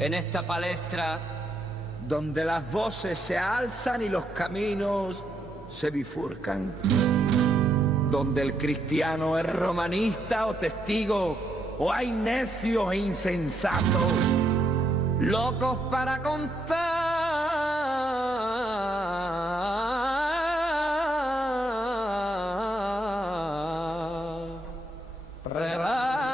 en esta palestra donde las voces se alzan y los caminos se bifurcan, donde el cristiano es romanista o testigo, o hay necios e insensatos, locos para contar relatos.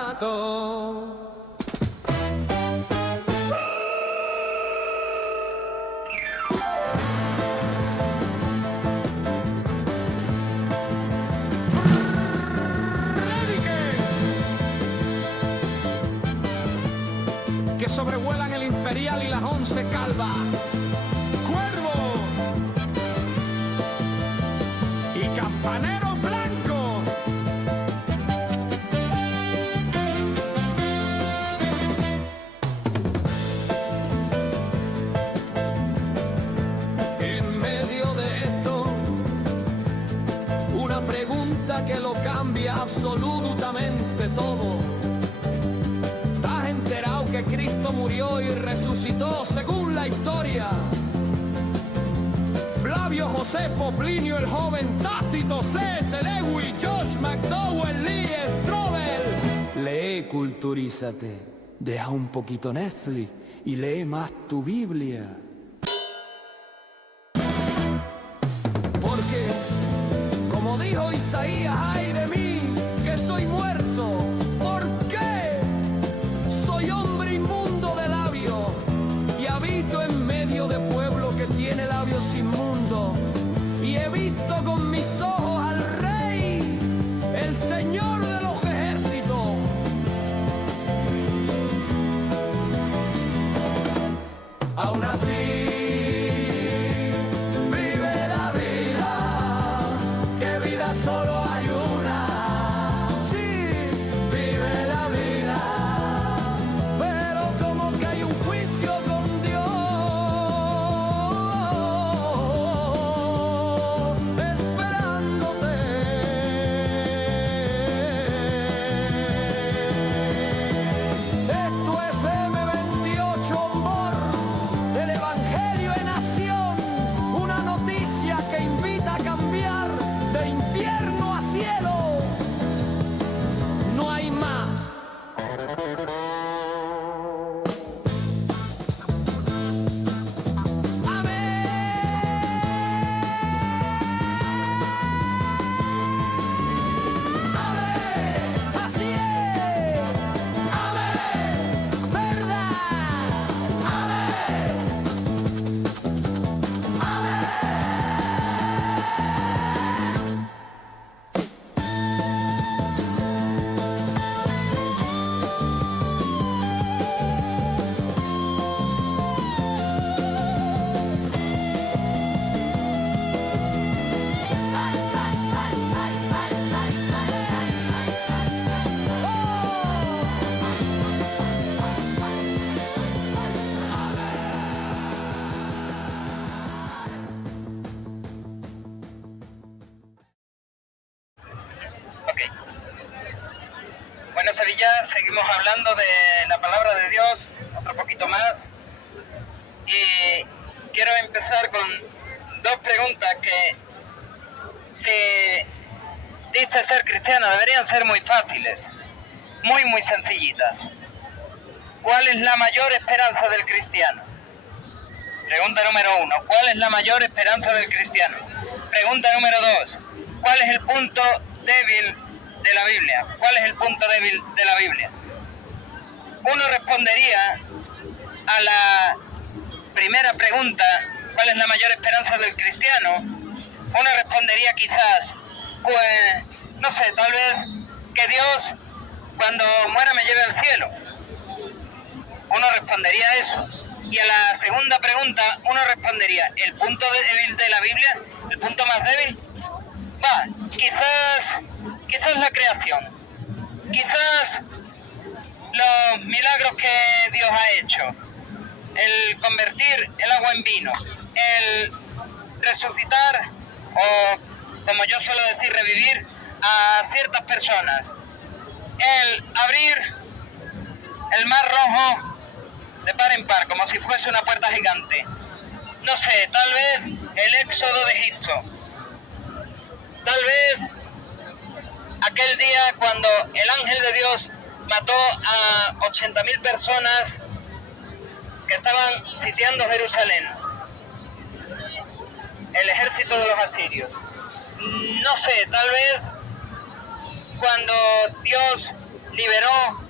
Que sobrevuelan el Imperial y las 11 calvas. Cuervo y campaneros blancos. En medio de esto, una pregunta que lo cambia absolutamente todo. Que Cristo murió y resucitó según la historia. Flavio Josefo, Plinio el Joven, Tácito, C.S. Lewis, Josh McDowell, Lee Strobel. Lee, culturízate, deja un poquito Netflix y lee más tu Biblia. Porque, como dijo Isaías, ay de mí, que soy muerto. De pueblo que tiene labios inmundos, y he visto con mis ojos al Rey, el Señor de los ejércitos. Aún así vive la vida, que vida solo hay una. Sí, vive la vida, pero como que hay un juicio con Sevilla, seguimos hablando de la palabra de Dios, otro poquito más, y quiero empezar con dos preguntas que, si dice ser cristiano, deberían ser muy fáciles, muy sencillitas. ¿Cuál es la mayor esperanza del cristiano? Pregunta número 1, ¿cuál es la mayor esperanza del cristiano? Pregunta número 2, ¿cuál es el punto débil de la Biblia? ¿Cuál es el punto débil de la Biblia? Uno respondería a la primera pregunta, ¿cuál es la mayor esperanza del cristiano? Uno respondería quizás, pues, no sé, tal vez que Dios cuando muera me lleve al cielo. Uno respondería eso. Y a la segunda pregunta uno respondería, ¿el punto débil de la Biblia? ¿El punto más débil? Quizás la creación, quizás los milagros que Dios ha hecho, el convertir el agua en vino, el resucitar, o como yo suelo decir, revivir a ciertas personas, el abrir el mar rojo de par en par, como si fuese una puerta gigante. No sé, tal vez el éxodo de Egipto. Tal vez aquel día cuando el ángel de Dios mató a 80.000 personas que estaban sitiando Jerusalén. El ejército de los asirios. No sé, tal vez cuando Dios liberó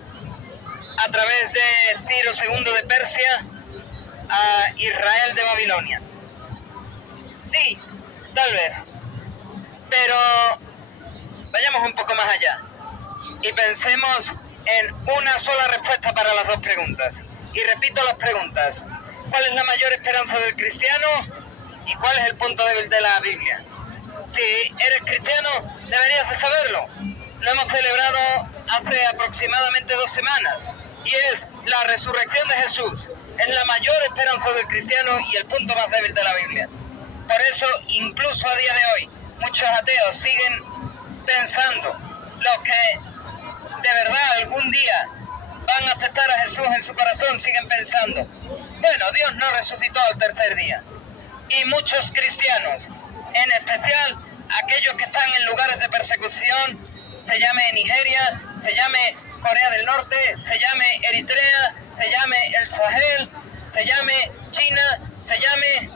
a través de Ciro II de Persia a Israel de Babilonia. Sí, tal vez. Pero vayamos un poco más allá y pensemos en una sola respuesta para las dos preguntas. Y repito las preguntas. ¿Cuál es la mayor esperanza del cristiano? ¿Y cuál es el punto débil de la Biblia? Si eres cristiano, deberías de saberlo. Lo hemos celebrado hace aproximadamente 2 semanas. Y es la resurrección de Jesús. Es la mayor esperanza del cristiano y el punto más débil de la Biblia. Por eso, incluso a día de hoy, muchos ateos siguen pensando, los que de verdad algún día van a aceptar a Jesús en su corazón, siguen pensando, bueno, Dios no resucitó al tercer día. Y muchos cristianos, en especial aquellos que están en lugares de persecución, se llame Nigeria, se llame Corea del Norte, se llame Eritrea, se llame el Sahel, se llame China, se llame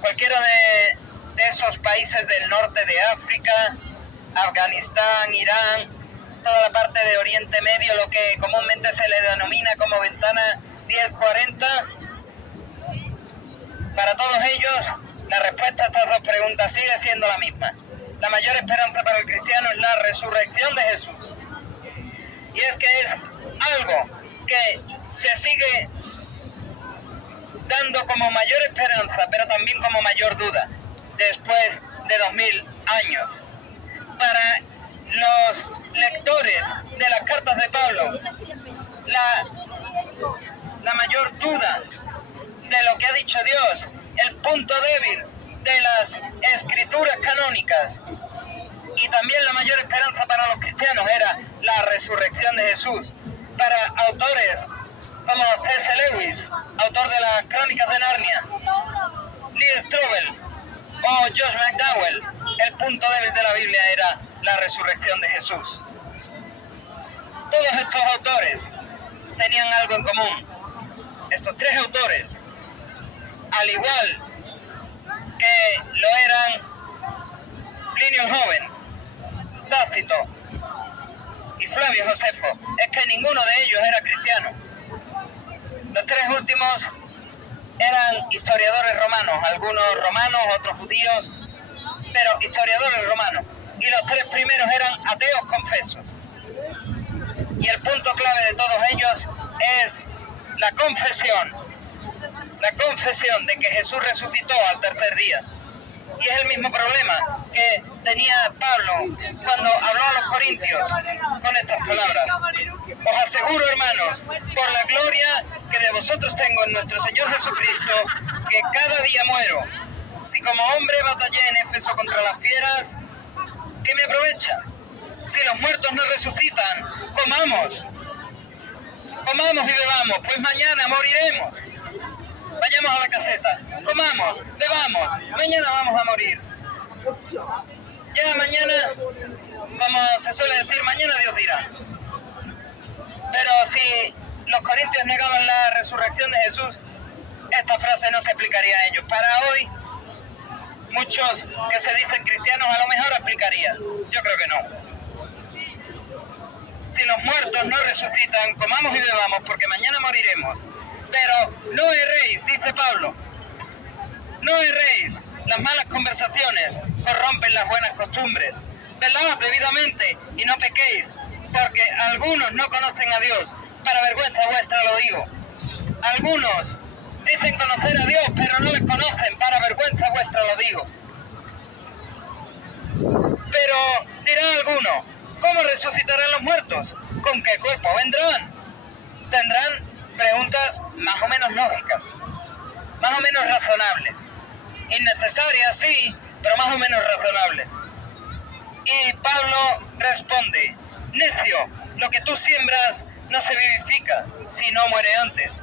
cualquiera de esos países del norte de África, Afganistán, Irán, toda la parte de Oriente Medio, lo que comúnmente se le denomina como ventana 1040. Para todos ellos, la respuesta a estas dos preguntas sigue siendo la misma. La mayor esperanza para el cristiano es la resurrección de Jesús. Y es que es algo que se sigue dando como mayor esperanza, pero también como mayor duda, después de 2000 años. Para los lectores de las cartas de Pablo, la mayor duda de lo que ha dicho Dios, el punto débil de las escrituras canónicas y también la mayor esperanza para los cristianos era la resurrección de Jesús. Para autores como C.S. Lewis, autor de las Crónicas de Narnia, Lee Strobel o Josh McDowell, el punto débil de la Biblia era la resurrección de Jesús. Todos estos autores tenían algo en común. Estos 3 autores, al igual que lo eran Plinio el Joven, Tácito y Flavio Josefo, es que ninguno de ellos era cristiano. Los 3 últimos eran historiadores romanos, algunos romanos, otros judíos, pero historiadores romanos. Y los 3 primeros eran ateos confesos. Y el punto clave de todos ellos es la confesión de que Jesús resucitó al tercer día. Y es el mismo problema que tenía Pablo cuando habló a los corintios con estas palabras. Os aseguro, hermanos, por la gloria que de vosotros tengo en nuestro Señor Jesucristo, que cada día muero. Si como hombre batallé en Éfeso contra las fieras, ¿qué me aprovecha? Si los muertos no resucitan, comamos y bebamos, pues mañana moriremos. Vayamos a la caseta, comamos, bebamos, mañana vamos a morir. Ya mañana, como se suele decir, mañana Dios dirá. Pero si los corintios negaban la resurrección de Jesús, esta frase no se aplicaría a ellos. Para hoy, muchos que se dicen cristianos a lo mejor aplicaría. Yo creo que no. Si los muertos no resucitan, comamos y bebamos, porque mañana moriremos. Pero no erréis, dice Pablo. No erréis. Las malas conversaciones corrompen las buenas costumbres. Velad debidamente y no pequéis, porque algunos no conocen a Dios. Para vergüenza vuestra lo digo. Algunos dicen conocer a Dios, pero no les conocen. Para vergüenza vuestra lo digo. Pero dirá alguno, ¿cómo resucitarán los muertos? ¿Con qué cuerpo vendrán? Tendrán preguntas más o menos lógicas, más o menos razonables. Innecesarias, sí, pero más o menos razonables. Y Pablo responde, necio, lo que tú siembras no se vivifica si no muere antes.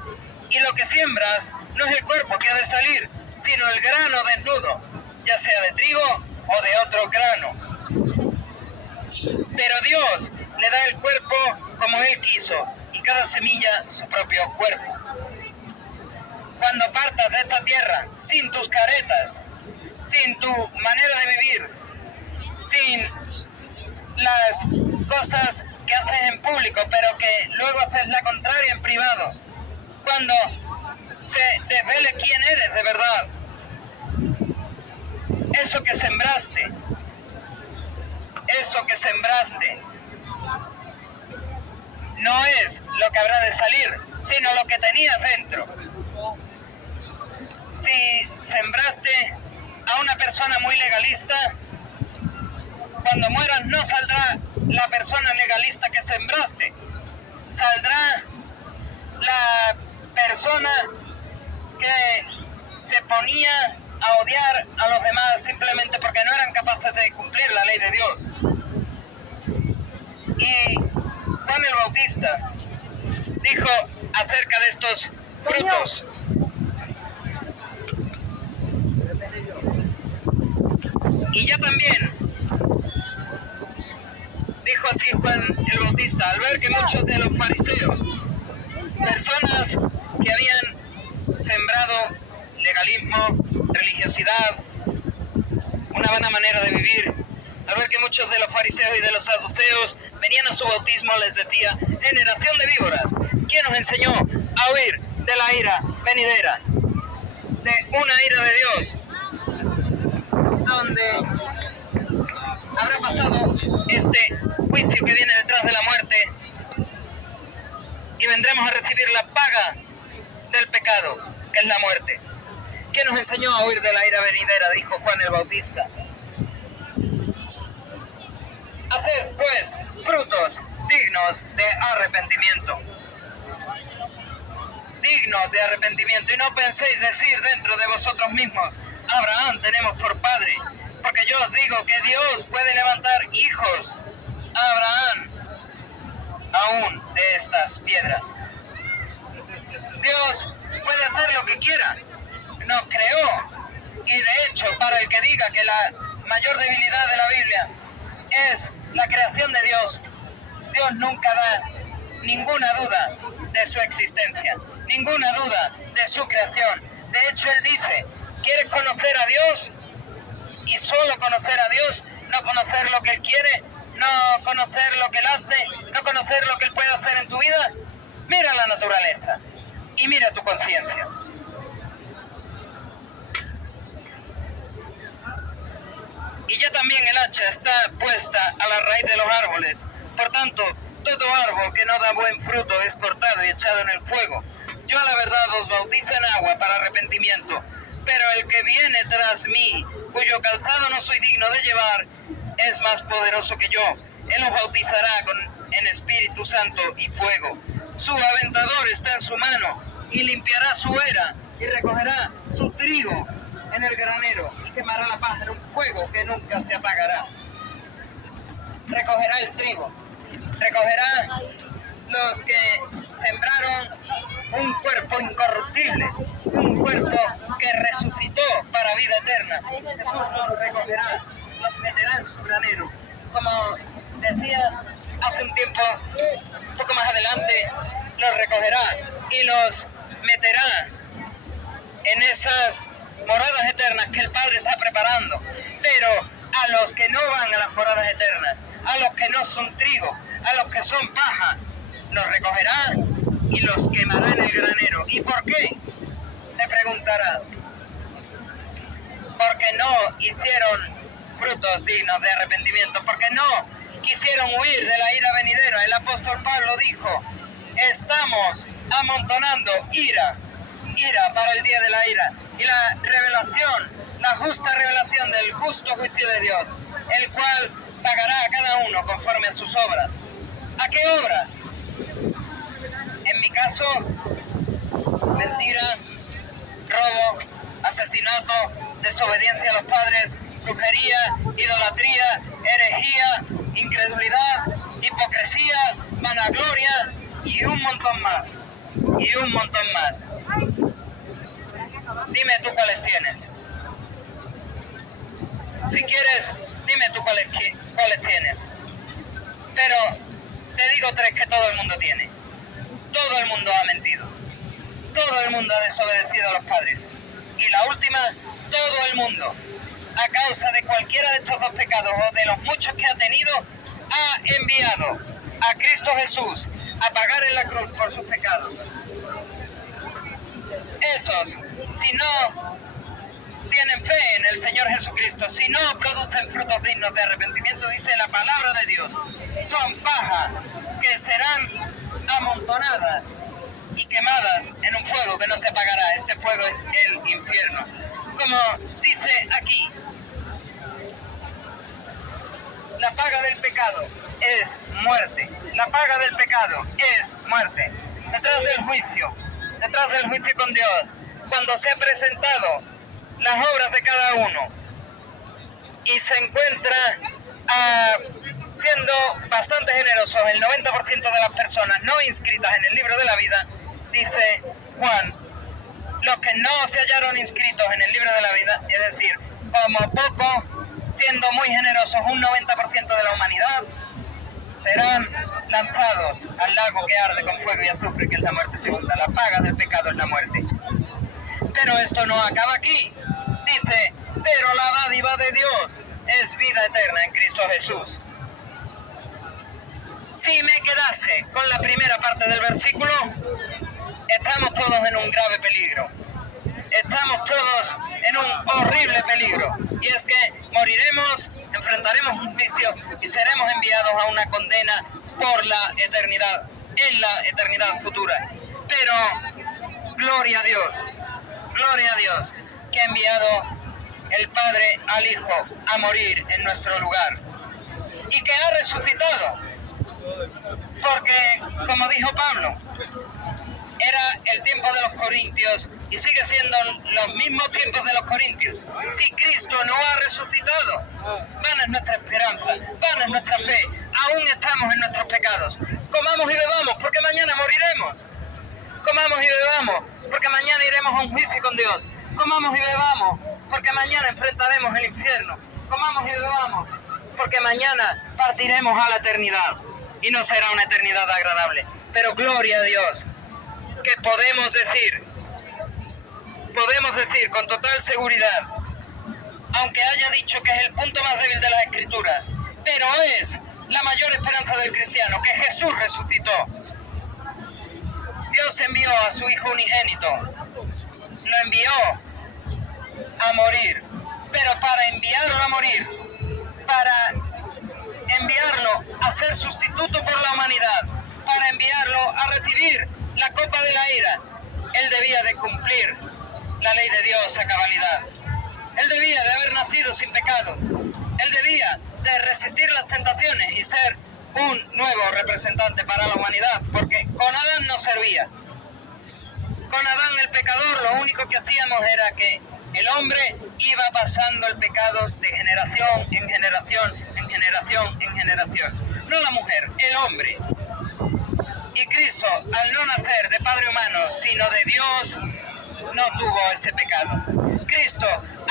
Y lo que siembras no es el cuerpo que ha de salir, sino el grano desnudo, ya sea de trigo o de otro grano. Pero Dios le da el cuerpo como Él quiso, y cada semilla su propio cuerpo. Cuando partas de esta tierra, sin tus caretas, sin tu manera de vivir, sin las cosas que haces en público, pero que luego haces la contraria en privado, cuando se desvele quién eres de verdad, eso que sembraste, no es lo que habrá de salir, sino lo que tenías dentro. Si sembraste a una persona muy legalista, cuando mueras no saldrá la persona legalista que sembraste, saldrá la persona que se ponía a odiar a los demás simplemente porque no eran capaces de cumplir la ley de Dios. Y Juan el Bautista dijo acerca de estos frutos: y ya también, dijo así Juan el Bautista, al ver que muchos de los fariseos, personas que habían sembrado legalismo, religiosidad, una vana manera de vivir, al ver que muchos de los fariseos y de los saduceos venían a su bautismo, les decía: generación de víboras, ¿quién os enseñó a huir de la ira venidera? De una ira de Dios, donde habrá pasado este juicio que viene detrás de la muerte y vendremos a recibir la paga del pecado, que es la muerte. ¿Quién nos enseñó a huir de la ira venidera?, dijo Juan el Bautista. Haced pues frutos dignos de arrepentimiento. Dignos de arrepentimiento. Y no penséis decir dentro de vosotros mismos: Abraham tenemos por padre. Porque yo os digo que Dios puede levantar hijos a Abraham aún de estas piedras. Dios puede hacer lo que quiera. Nos creó. Y de hecho, para el que diga que la mayor debilidad de la Biblia es la creación de Dios, Dios nunca da ninguna duda de su existencia, ninguna duda de su creación. De hecho, Él dice: ¿quieres conocer a Dios? Y solo conocer a Dios, no conocer lo que Él quiere, no conocer lo que Él hace, no conocer lo que Él puede hacer en tu vida. Mira la naturaleza y mira tu conciencia. Y ya también el hacha está puesta a la raíz de los árboles. Por tanto, todo árbol que no da buen fruto es cortado y echado en el fuego. Yo a la verdad os bautizo en agua para arrepentimiento, pero el que viene tras mí, cuyo calzado no soy digno de llevar, es más poderoso que yo. Él os bautizará en Espíritu Santo y fuego. Su aventador está en su mano, y limpiará su era, y recogerá su trigo en el granero, y quemará la paja en un fuego que nunca se apagará. Recogerá el trigo, recogerá los que sembraron un cuerpo incorruptible, un cuerpo que resucitó para vida eterna. Jesús los recogerá, los meterá en su granero. Como decía hace un tiempo, un poco más adelante, los recogerá y los meterá en esas moradas eternas que el Padre está preparando. Pero a los que no van a las moradas eternas, a los que no son trigo, a los que son paja, los recogerá y los quemará en el granero. ¿Y por qué?, te preguntarás. Porque no hicieron frutos dignos de arrepentimiento, porque no quisieron huir de la ira venidera. El apóstol Pablo dijo: estamos amontonando ira para el día de la ira y la revelación, la justa revelación del justo juicio de Dios, el cual pagará a cada uno conforme a sus obras. ¿A qué obras? En mi caso, mentira, robo, asesinato, desobediencia a los padres, brujería, idolatría, herejía, incredulidad, hipocresía, vanagloria, y un montón más, y un montón más. Dime tú cuáles tienes. Si quieres, dime tú cuáles tienes. Pero te digo tres que todo el mundo tiene. Todo el mundo ha mentido. Todo el mundo ha desobedecido a los padres. Y la última, todo el mundo, a causa de cualquiera de estos dos pecados o de los muchos que ha tenido, ha enviado a Cristo Jesús a pagar en la cruz por sus pecados. Esos, si no tienen fe en el Señor Jesucristo, si no producen frutos dignos de arrepentimiento, dice la palabra de Dios, son paja que serán amontonadas y quemadas en un fuego que no se apagará. Este fuego es el infierno. Como dice aquí, la paga del pecado es muerte. La paga del pecado es muerte. Detrás del juicio con Dios, cuando se han presentado las obras de cada uno y se encuentra siendo bastante generosos el 90% de las personas no inscritas en el libro de la vida, dice Juan, los que no se hallaron inscritos en el libro de la vida, es decir, como poco, siendo muy generosos, un 90% de la humanidad, serán lanzados al lago que arde con fuego y azufre, que es la muerte segunda. La paga del pecado es la muerte. Pero esto no acaba aquí. Dice, pero la dádiva de Dios es vida eterna en Cristo Jesús. Si me quedase con la primera parte del versículo, estamos todos en un grave peligro. Estamos todos en un horrible peligro. Y es que moriremos, enfrentaremos un juicio y seremos enviados a una condena por la eternidad, en la eternidad futura. Pero, gloria a Dios, que ha enviado el Padre al Hijo a morir en nuestro lugar. Y que ha resucitado. Porque, como dijo Pablo, era el tiempo de los corintios y sigue siendo los mismos tiempos de los corintios. Si Cristo no ha resucitado, vana es nuestra esperanza, vana es nuestra fe, aún estamos en nuestros pecados. Comamos y bebamos porque mañana moriremos. Comamos y bebamos porque mañana iremos a un juicio con Dios. Comamos y bebamos porque mañana enfrentaremos el infierno. Comamos y bebamos porque mañana partiremos a la eternidad y no será una eternidad agradable. Pero gloria a Dios, que podemos decir con total seguridad, aunque haya dicho que es el punto más débil de las Escrituras, pero es la mayor esperanza del cristiano, que Jesús resucitó. Dios envió a su Hijo unigénito, lo envió a morir, pero para enviarlo a morir, para enviarlo a ser sustituto por la humanidad, para enviarlo a recibir la copa de la ira, él debía de cumplir la ley de Dios a cabalidad. Él debía de haber nacido sin pecado. Él debía de resistir las tentaciones y ser un nuevo representante para la humanidad, porque con Adán no servía. Con Adán el pecador lo único que hacíamos era que el hombre iba pasando el pecado de generación en generación, en generación, en generación. No la mujer, el hombre. Y Cristo, al no nacer de padre humano, sino de Dios, no tuvo ese pecado. Cristo,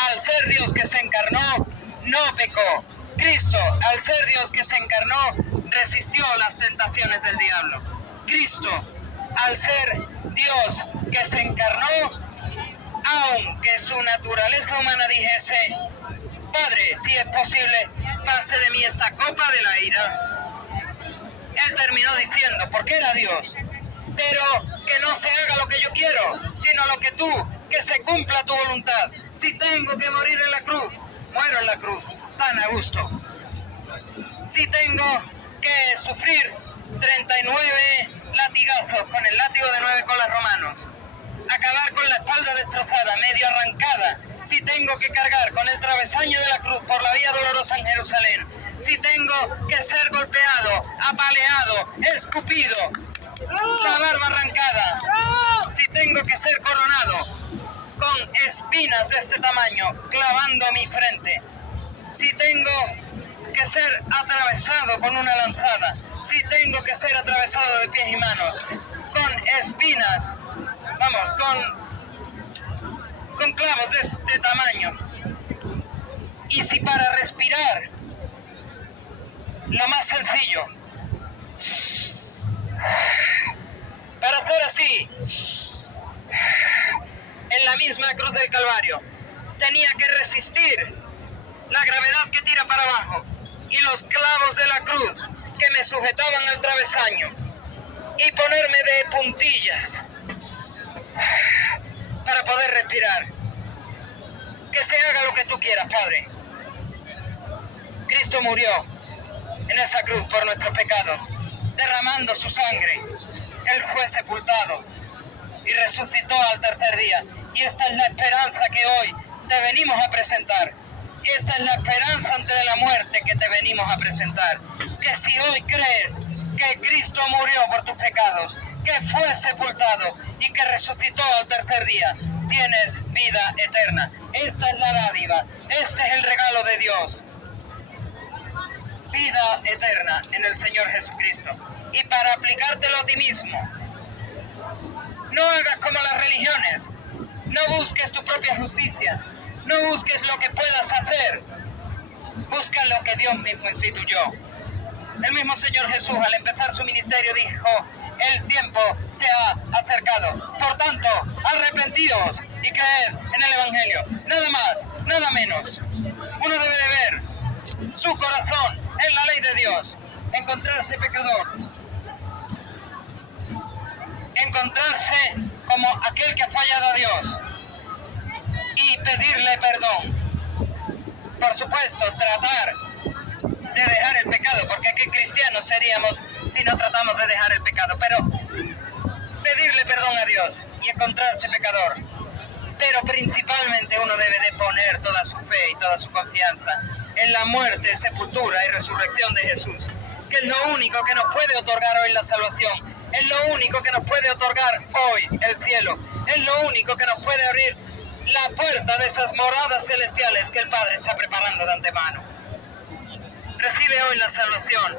al ser Dios que se encarnó, no pecó. Cristo, al ser Dios que se encarnó, resistió las tentaciones del diablo. Cristo, al ser Dios que se encarnó, aunque su naturaleza humana dijese, Padre, si es posible, pase de mí esta copa de la ira, él terminó diciendo, porque era Dios, pero que no se haga lo que yo quiero, sino lo que tú, que se cumpla tu voluntad. Si tengo que morir en la cruz, muero en la cruz, tan a gusto. Si tengo que sufrir 39 latigazos con el látigo de 9 colas romanos, acabar con la espalda destrozada, medio arrancada, si tengo que cargar con el travesaño de la cruz por la vía dolorosa en Jerusalén, si tengo que ser golpeado, apaleado, escupido, la barba arrancada, si tengo que ser coronado con espinas de este tamaño clavando mi frente, si tengo que ser atravesado con una lanzada, si tengo que ser atravesado de pies y manos, con espinas, vamos, con clavos de este tamaño, y si para respirar, lo más sencillo, para hacer así, en la misma cruz del Calvario, tenía que resistir la gravedad que tira para abajo y los clavos de la cruz que me sujetaban al travesaño y ponerme de puntillas para poder respirar. Que se haga lo que tú quieras, Padre. Cristo murió en esa cruz por nuestros pecados, derramando su sangre. Él fue sepultado y resucitó al tercer día. Y esta es la esperanza que hoy te venimos a presentar. Esta es la esperanza ante la muerte que te venimos a presentar. Que si hoy crees que Cristo murió por tus pecados, que fue sepultado y que resucitó al tercer día, tienes vida eterna. Esta es la dádiva, este es el regalo de Dios. Vida eterna en el Señor Jesucristo. Y para aplicártelo a ti mismo, no hagas como las religiones, no busques tu propia justicia, no busques lo que puedas hacer, busca lo que Dios mismo instituyó. El mismo Señor Jesús al empezar su ministerio dijo: el tiempo se ha acercado, por tanto, arrepentíos y creed en el Evangelio. Nada más, nada menos. Uno debe de ver su corazón en la ley de Dios, encontrarse pecador, encontrarse como aquel que ha fallado a Dios y pedirle perdón. Por supuesto, tratar de dejar el pecado, porque qué cristianos seríamos si no tratamos de dejar el pecado, pero pedirle perdón a Dios y encontrarse pecador. Pero principalmente uno debe de poner toda su fe y toda su confianza en la muerte, sepultura y resurrección de Jesús, que es lo único que nos puede otorgar hoy la salvación, es lo único que nos puede otorgar hoy el cielo, es lo único que nos puede abrir la puerta de esas moradas celestiales que el Padre está preparando de antemano. Recibe hoy la salvación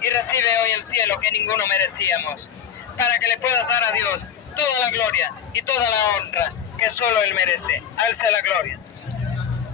y recibe hoy el cielo que ninguno merecíamos, para que le puedas dar a Dios toda la gloria y toda la honra que solo Él merece. A Él sea la gloria.